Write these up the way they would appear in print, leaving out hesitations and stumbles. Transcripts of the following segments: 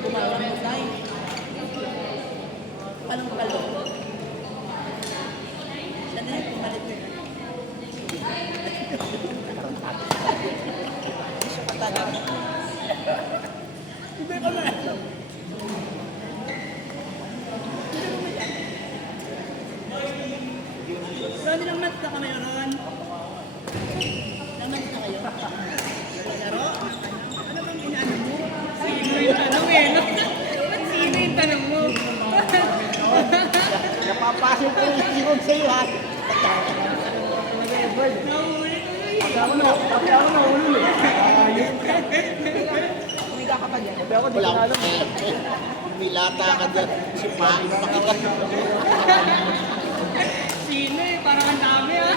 Kumawang mo tayo. Anong kalong? Siya na yung pumalit ko. Siya ka talaga. Hindi ko na alam. Ron, ilang months na kami, Ron? Ilang months na kayo? Laro? Ano bang inaano mo? Sino yung tanong eh? Ba't sino yung tanong mo? Napapasok ko yung sigod sa'yo ha. Pagkama na ulo eh. Umiga ka pa dyan. Wala ko. Milata ka dyan. Sipain pa kita. Sino eh? Parang ang dami ah.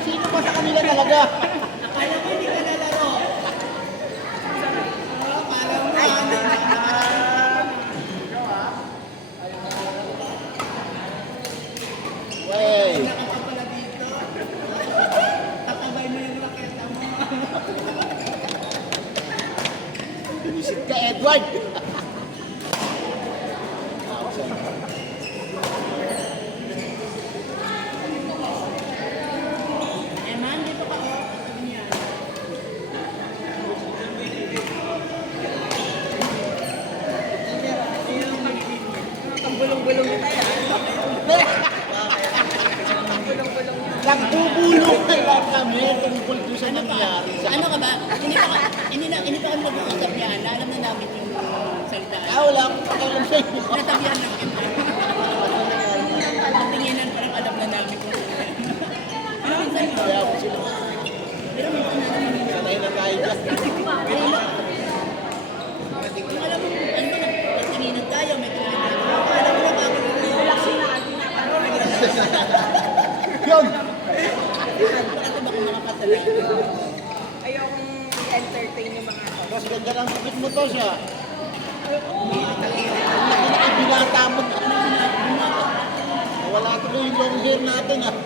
Sino ba sa kanila talaga? Akala ko hindi ka nalaro. Parang Wey! nakaka pala dito. Tatabay mo yung raketa mo. Binisit ka, Edward! Eman, dito ka o. Sabi niya. Pambulong-bulong na tayo. Nagbubulong na lang kami tungkol doon sa nangyari sa... Ano ka ba? Hindi pa kami nag-uusap yan. Alam na namin yung salita. Wala akong pakialam sa inyo. Nasabihan lang kita. Natinginan parang alam na namin kung pero minsan Kaya ako sila. pero minsan na naman Sanay na tayo dyan. yung alam mo, ano ba, natinginan tayo, may tinginan tayo. Alam mo na bago relax na atin. Yun! Ito ba kung mga kasalanan? Ayokong entertain yung mga to. Mas ganda ng bukit mo to siya. Binata mo na. Wala tuloy yung long hair natin ah.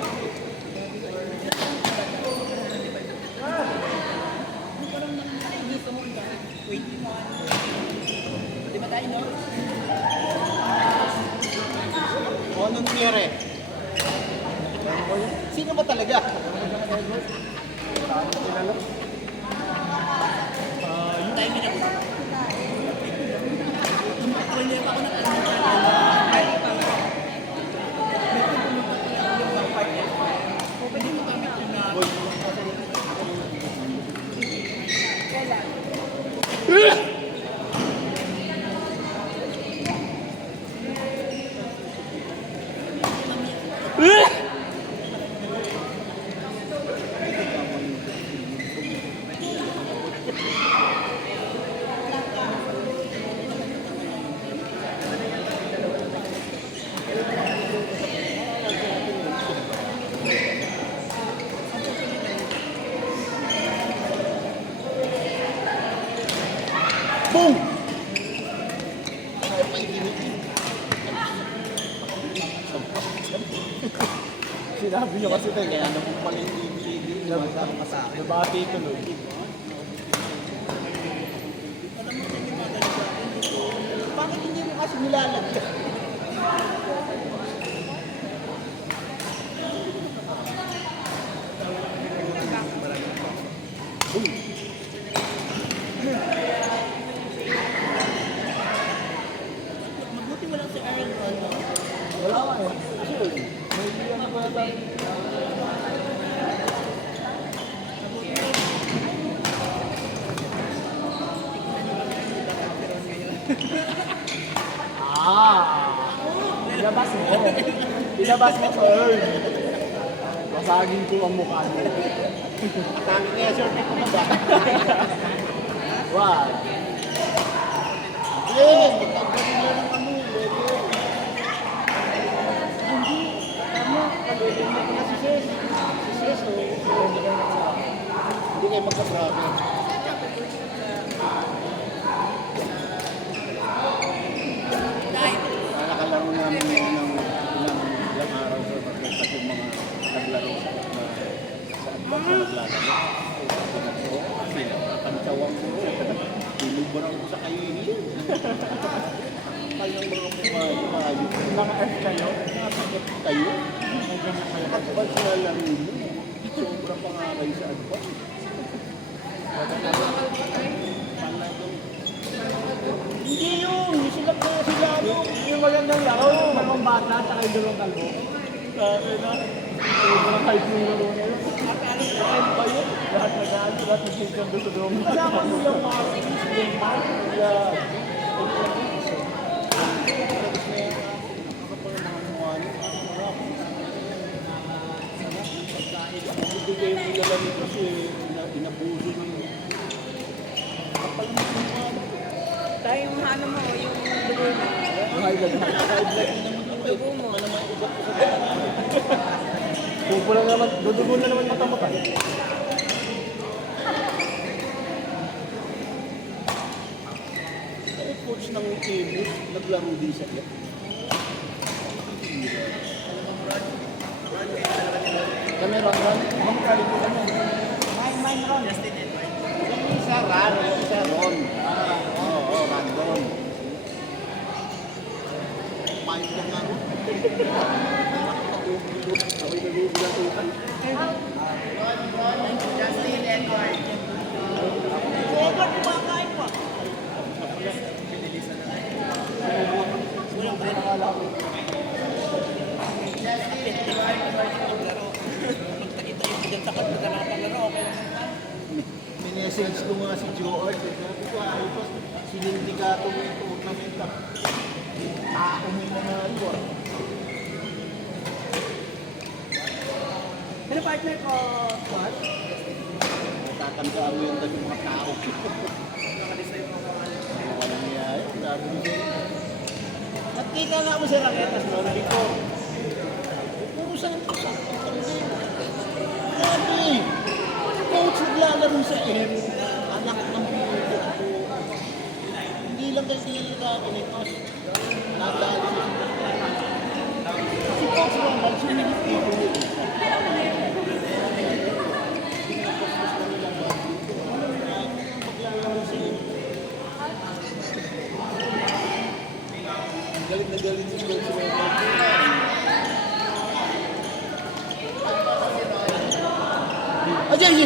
Wait. Di ba tayo, no? O anong nangyari? Sino ba talaga? Tayo minag- Hindi pa ako Boom! Sinabi niyo kasi ito, kaya naman pala yung nabati tuloy. Bakit hindi mo kasi nilalagyan? mabuti walang si Aaron Rondo. Wala ka eh. Kasi may ano ba tayo? Ilabas mo. Ilabas mo, sir. Masagin ko ang mukha mo. Tangin niya, sir. What? Yes! Magkagaling lang ng ano, lego. Hindi. Tama. Kalulong mo pala si Sis. Si Sis, o. Hindi kayo magka-problem. Nakalaro namin ng ilang araw sa pagkakita yung mga naglaro sa advance na naglalaro. Sila. kayo. Naka-F kayo? Naka-F kayo? Advance na laro mo. Sobra pa nga kayo sa advance. Hindi yun. Sila pa sila. Yung magandang laro. Magandang bata. Saka yung dalawang kalbo. Sabi na. Sobrang hype yung laro na yun. Hype pa yun. Lahat na gano'n. Lahat na siya doon sa doon. Kasama mo yung mga yung mark. Yeah. Ibigay mo nila lang kasi inabuso mo yun. Kapal mo yung mga Tayo yung ano mo, yung dugo mo. high blood naman yung Dugo mo. ano naman ugat ko sa kukulang naman, dudugo na naman mata-mata. Kaya coach ng Tebus, naglaro din sa iyo. Kami run. Magkali ko kami. Mine run. Yung isa run, yung isa ron. Oo, random. Mine lang nga. Ako'y nagugulat utan. Justin Edward. Edward, kumakain pa. Walang pinakala ko. Justin Edward, maglaro. Magtakita yung pagkantakat, magkanapaglaro. Okay lang naman. Minessage ko nga si George. Sabi ko, ayaw pa, sinindikato mo yung tournament. Tao mo yung mga luwa. Pero partner ko, what? Tatandaan mo yung mga tao. Nakadesign mo ako. Walang niyaya. Sabi ko sa'yo. Nakita na ako sa Raketas noon. Sabi ko, puro saan ito sa sabi, coach naglalaro sa M. Anak ng puto ako. Hindi lang kasi nilalaban ito. Nadali siya sa si coach naman, sinigit ito. Galit na galit si coach naman. Yes.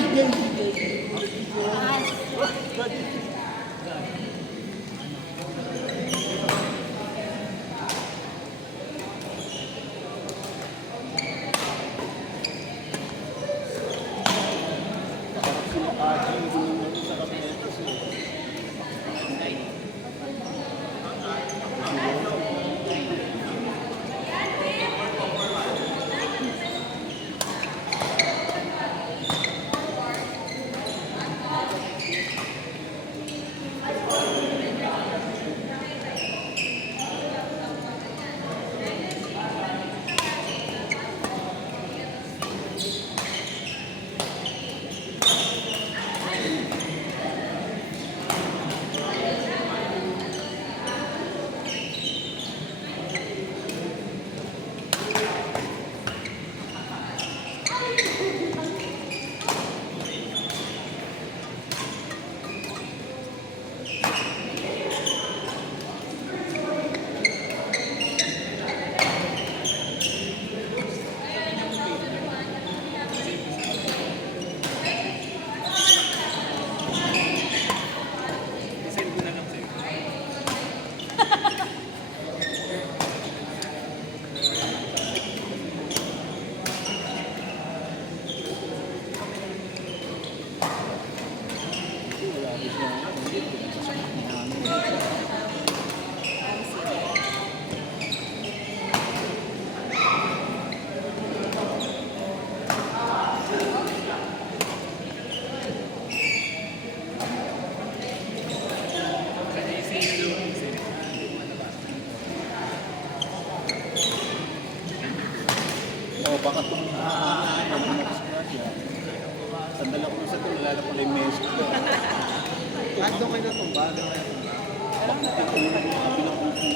O baka tumahanga sandala ko sa ito, nalala ko lang yung message ko. Bakit doon kayo natumba? Bakit ito yung mga pinakupo?